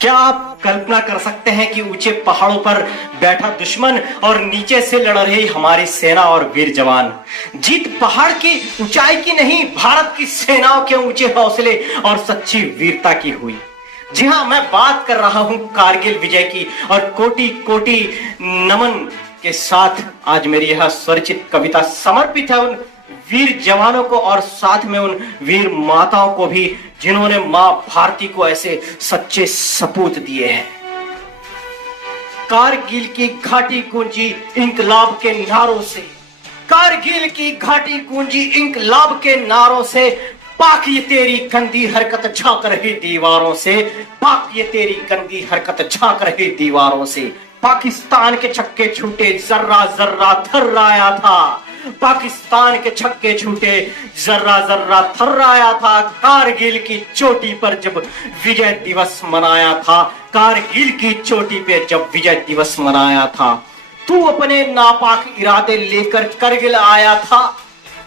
क्या आप कल्पना कर सकते हैं कि ऊंचे पहाड़ों पर बैठा दुश्मन और नीचे से लड़ रही हमारी सेना और वीर जवान। जीत पहाड़ की ऊंचाई की नहीं, भारत की सेनाओं के ऊंचे हौसले और सच्ची वीरता की हुई। जी हां, मैं बात कर रहा हूं कारगिल विजय की, और कोटि कोटि नमन के साथ आज मेरी यह स्वरचित कविता समर्पित है उन वीर जवानों को और साथ में उन वीर माताओं को भी, जिन्होंने मां भारती को ऐसे सच्चे सपूत दिए हैं। कारगिल की घाटी गूंजी इंकलाब के नारों से, कारगिल की घाटी गूंजी इंकलाब के नारों से, पाक ये तेरी गंदी हरकत झांक रही दीवारों से, पाक ये तेरी गंदी हरकत झांक रही दीवारों से। पाकिस्तान के छक्के छूटे जर्रा जर्रा थर्राया था, पाकिस्तान के छक्के छूटे जर्रा जर्रा थर्राया था। कारगिल की चोटी पर जब विजय दिवस मनाया था, कारगिल की चोटी पे जब विजय दिवस मनाया था। तू अपने नापाक इरादे लेकर करगिल आया था,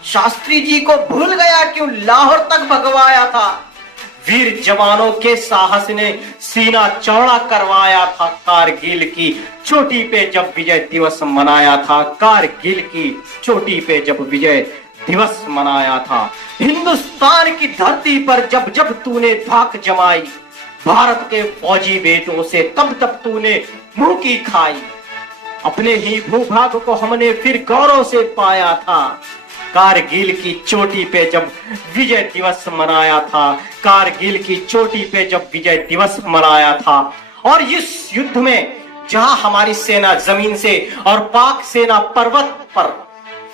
शास्त्री जी को भूल गया क्यों लाहौर तक भगवाया था। वीर जवानों के साहस ने सीना चौड़ा करवाया था, कारगिल की चोटी पे जब विजय दिवस मनाया था, कारगिल की चोटी पे जब विजय दिवस मनाया था। हिंदुस्तान की धरती पर जब जब तूने धाक जमाई, भारत के फौजी बेटों से तब तब तूने मुंह की खाई। अपने ही भूभाग को हमने फिर गौरव से पाया था, कारगिल की चोटी पे जब विजय दिवस मनाया था, कारगिल की चोटी पे जब विजय दिवस मनाया था। और इस युद्ध में जहां हमारी सेना जमीन से और पाक सेना पर्वत पर,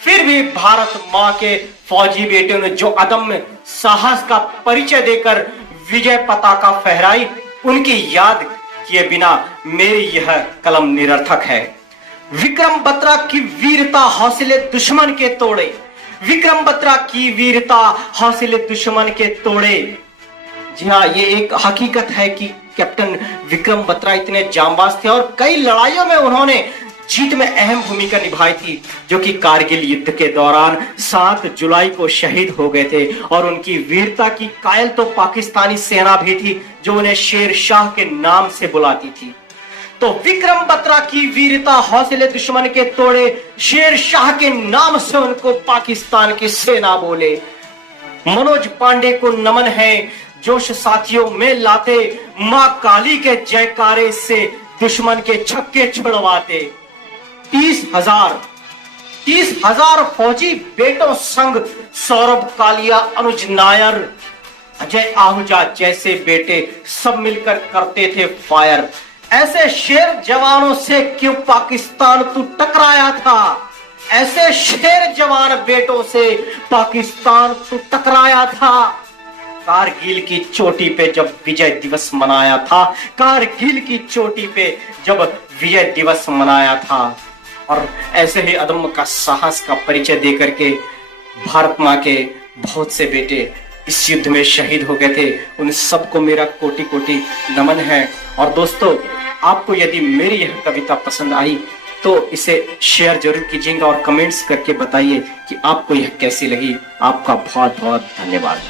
फिर भी भारत मां के फौजी बेटों ने जो अदम्य साहस का परिचय देकर विजय पताका फहराई, उनकी याद किए बिना मेरी यह कलम निरर्थक है। विक्रम बत्रा की वीरता हौसले दुश्मन के तोड़े, विक्रम बत्रा की वीरता हौसले दुश्मन के तोड़े। जी हाँ, ये एक हकीकत है कि कैप्टन विक्रम बत्रा इतने जांबाज थे और कई लड़ाइयों में उन्होंने जीत में अहम भूमिका निभाई थी, जो कि कारगिल युद्ध के दौरान 7 जुलाई को शहीद हो गए थे। और उनकी वीरता की कायल तो पाकिस्तानी सेना भी थी, जो उन्हें शेर शाह के नाम से बुलाती थी। तो विक्रम बत्रा की वीरता हौसले दुश्मन के तोड़े, शेर शाह के नाम से उनको पाकिस्तान की सेना बोले। मनोज पांडे को नमन है, जोश साथियों में लाते, मां काली के जयकारे से दुश्मन के छक्के छुड़वाते। 30,000 फौजी बेटों संग सौरभ कालिया, अनुज नायर, अजय आहूजा जैसे बेटे सब मिलकर करते थे फायर। ऐसे शेर जवानों से क्यों पाकिस्तान तू टकराया था, ऐसे शेर जवान बेटों से पाकिस्तान तू टकराया था। कारगिल की चोटी पे जब विजय दिवस मनाया था, कारगिल की चोटी पे जब विजय दिवस मनाया था। और ऐसे ही अदम्य का साहस का परिचय देकर के भारत मां के बहुत से बेटे इस युद्ध में शहीद हो गए थे। उन सबको मेरा कोटि कोटि नमन है। और दोस्तों, आपको यदि मेरी यह कविता पसंद आई तो इसे शेयर जरूर कीजिएगा और कमेंट्स करके बताइए कि आपको यह कैसी लगी। आपका बहुत बहुत धन्यवाद।